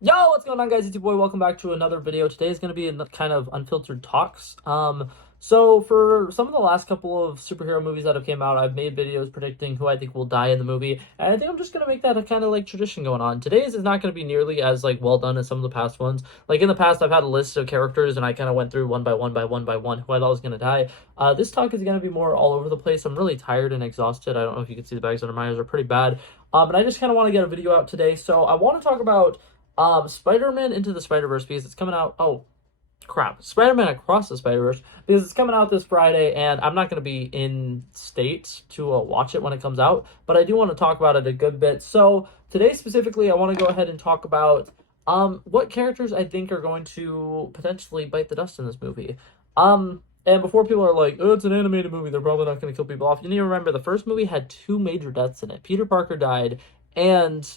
Yo, what's going on, guys? It's your boy. Welcome back to another video. Today is going to be a kind of unfiltered talks. So for some of the last couple of superhero movies that have came out, I've made videos predicting who I think will die in the movie, and I think I'm just going to make that a kind of like tradition going on. Today's is not going to be nearly as like well done as some of the past ones. Like in the past, I've had a list of characters, and I kind of went through one by one by one by one who I thought was going to die. This talk is going to be more all over the place. I'm really tired and exhausted. I don't know if you can see the bags under my eyes are pretty bad. But I just kind of want to get a video out today, so I want to talk about Spider-Man Into the Spider-Verse because it's coming out. Oh, crap. Spider-Man Across the Spider-Verse because it's coming out this Friday, and I'm not going to be in state to watch it when it comes out, but I do want to talk about it a good bit. So today specifically, I want to go ahead and talk about what characters I think are going to potentially bite the dust in this movie. And before people are like, oh, it's an animated movie, they're probably not going to kill people off. You need to remember the first movie had two major deaths in it. Peter Parker died, and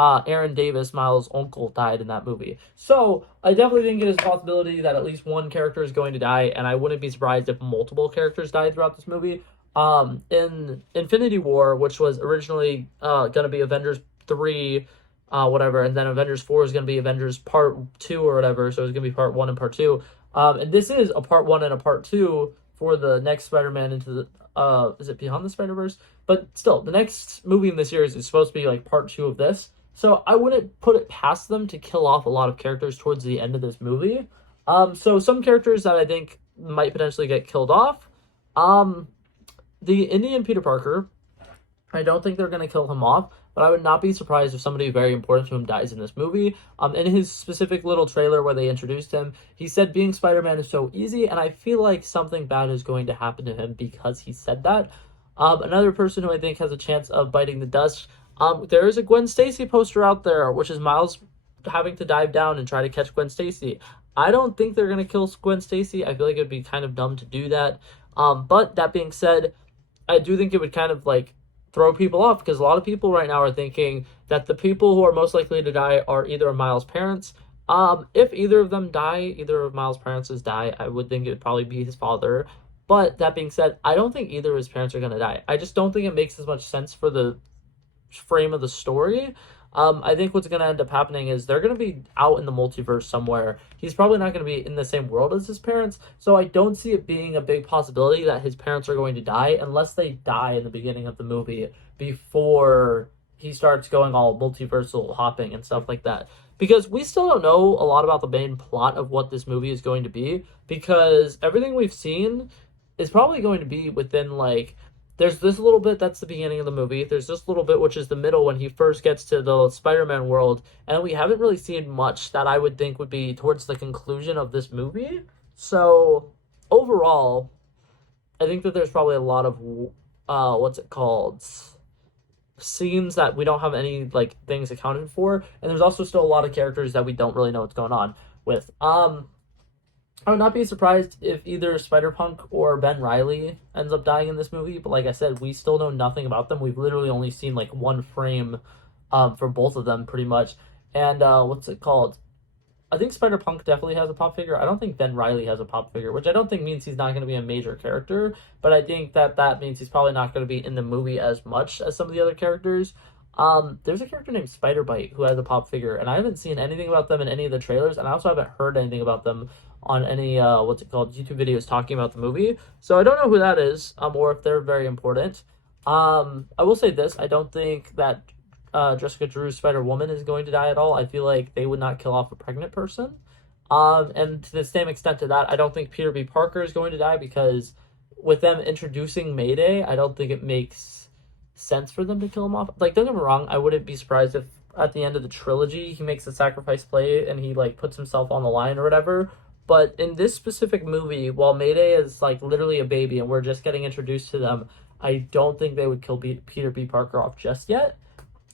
Aaron Davis, Miles' uncle, died in that movie. So I definitely think it is a possibility that at least one character is going to die, and I wouldn't be surprised if multiple characters died throughout this movie. In Infinity War, which was originally going to be Avengers 3, whatever, and then Avengers 4 is going to be Avengers Part 2 or whatever, so it's going to be Part 1 and Part 2. And this is a Part 1 and a Part 2 for the next Spider-Man into the, is it Beyond the Spider-Verse? But still, the next movie in the series is supposed to be like Part 2 of this. So I wouldn't put it past them to kill off a lot of characters towards the end of this movie. So some characters that I think might potentially get killed off. The Indian Peter Parker, I don't think they're going to kill him off, but I would not be surprised if somebody very important to him dies in this movie. In his specific little trailer where they introduced him, he said being Spider-Man is so easy, and I feel like something bad is going to happen to him because he said that. Another person who I think has a chance of biting the dust, there is a Gwen Stacy poster out there, which is Miles having to dive down and try to catch Gwen Stacy. I don't think they're going to kill Gwen Stacy. I feel like it would be kind of dumb to do that. But that being said, I do think it would kind of like throw people off because a lot of people right now are thinking that the people who are most likely to die are either Miles' parents. If either of them die, either of Miles' parents die, I would think it would probably be his father. But that being said, I don't think either of his parents are going to die. I just don't think it makes as much sense for the frame of the story. I think what's going to end up happening is they're going to be out in the multiverse somewhere. He's probably not going to be in the same world as his parents, so I don't see it being a big possibility that his parents are going to die unless they die in the beginning of the movie before he starts going all multiversal hopping and stuff like that. Because we still don't know a lot about the main plot of what this movie is going to be, because everything we've seen is probably going to be within like there's this little bit that's the beginning of the movie. There's this little bit which is the middle when he first gets to the Spider-Man world, and we haven't really seen much that I would think would be towards the conclusion of this movie. So overall, I think that there's probably a lot of what's it called? Scenes that we don't have any like things accounted for, and there's also still a lot of characters that we don't really know what's going on with. I would not be surprised if either Spider-Punk or Ben Reilly ends up dying in this movie, but like I said, we still know nothing about them. We've literally only seen like one frame for both of them pretty much. And what's it called? I think Spider-Punk definitely has a pop figure. I don't think Ben Reilly has a pop figure, which I don't think means he's not going to be a major character, but I think that that means he's probably not going to be in the movie as much as some of the other characters. There's a character named Spider-Bite who has a pop figure, and I haven't seen anything about them in any of the trailers, and I also haven't heard anything about them on any what's it called YouTube videos talking about the movie. So I don't know who that is, or if they're very important. I will say this: I don't think that Jessica Drew's Spider-Woman is going to die at all. I feel like they would not kill off a pregnant person. And to the same extent to that, I don't think Peter B. Parker is going to die because with them introducing Mayday, I don't think it makes sense for them to kill him off. Like, don't get me wrong, I wouldn't be surprised if at the end of the trilogy he makes a sacrifice play and he like puts himself on the line or whatever. But in this specific movie, while Mayday is like literally a baby and we're just getting introduced to them, I don't think they would kill Peter B. Parker off just yet.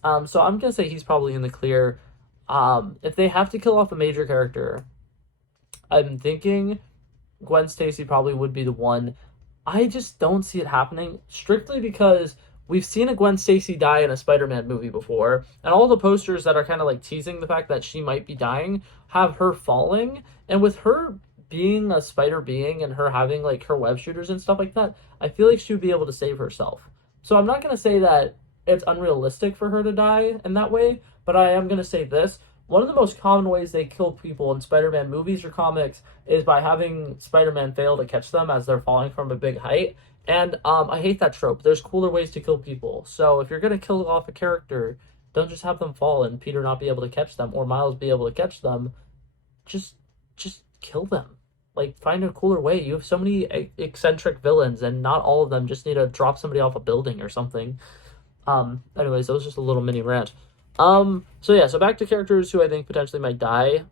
So I'm gonna say he's probably in the clear. If they have to kill off a major character, I'm thinking Gwen Stacy probably would be the one. I just don't see it happening strictly because we've seen a Gwen Stacy die in a Spider-Man movie before, and all the posters that are kind of like teasing the fact that she might be dying have her falling, and with her being a spider being and her having like her web shooters and stuff like that, I feel like she would be able to save herself. So I'm not gonna say that it's unrealistic for her to die in that way, but I am gonna say this: one of the most common ways they kill people in Spider-Man movies or comics is by having Spider-Man fail to catch them as they're falling from a big height. And I hate that trope. There's cooler ways to kill people. So if you're gonna kill off a character, don't just have them fall and Peter not be able to catch them or Miles be able to catch them. Just just kill them. Like, find a cooler way. You have so many eccentric villains, and not all of them just need to drop somebody off a building or something. Anyways, that was just a little mini rant. So yeah, so back to characters who I think potentially might die.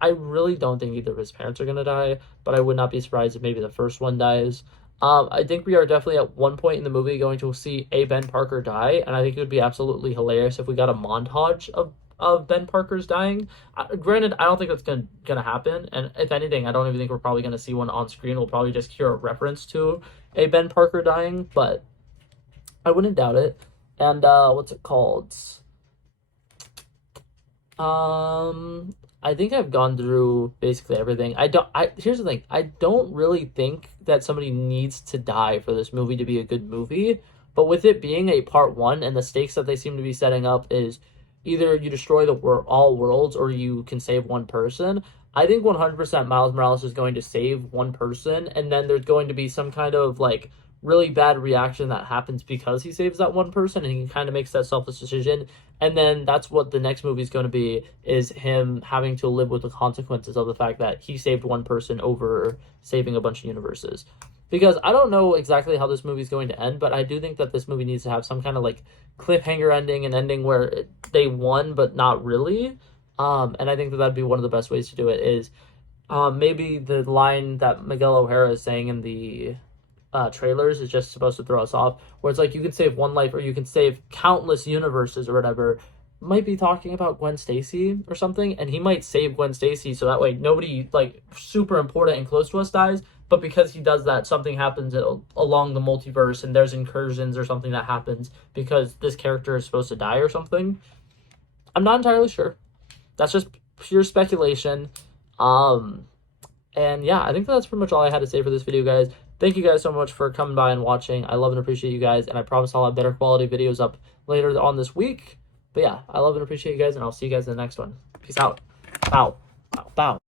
I really don't think either of his parents are gonna die, but I would not be surprised if maybe the first one dies. I think we are definitely at one point in the movie going to see a Ben Parker die, and I think it would be absolutely hilarious if we got a montage of Ben Parker's dying. Granted, I don't think that's gonna happen, and if anything, I don't even think we're probably gonna see one on screen. We'll probably just hear a reference to a Ben Parker dying, but I wouldn't doubt it. And what's it called? I think I've gone through basically everything. Here's the thing. I don't really think that somebody needs to die for this movie to be a good movie, but with it being a part one and the stakes that they seem to be setting up is either you destroy all worlds or you can save one person. I think 100% Miles Morales is going to save one person, and then there's going to be some kind of like really bad reaction that happens because he saves that one person, and he kind of makes that selfless decision. And then that's what the next movie is going to be, is him having to live with the consequences of the fact that he saved one person over saving a bunch of universes. Because I don't know exactly how this movie is going to end, but I do think that this movie needs to have some kind of like cliffhanger ending, an ending where they won but not really. And I think that that'd be one of the best ways to do it is maybe the line that Miguel O'Hara is saying in the trailers is just supposed to throw us off, where it's like you can save one life or you can save countless universes or whatever. Might be talking about Gwen Stacy or something, and he might save Gwen Stacy so that way nobody like super important and close to us dies, but because he does that, something happens along the multiverse and there's incursions or something that happens because this character is supposed to die or something. I'm not entirely sure. That's just pure speculation. And yeah, I think that's pretty much all I had to say for this video, guys. Thank you guys so much for coming by and watching. I love and appreciate you guys, and I promise I'll have better quality videos up later on this week. But yeah, I love and appreciate you guys, and I'll see you guys in the next one. Peace out. Bow. Bow. Bow.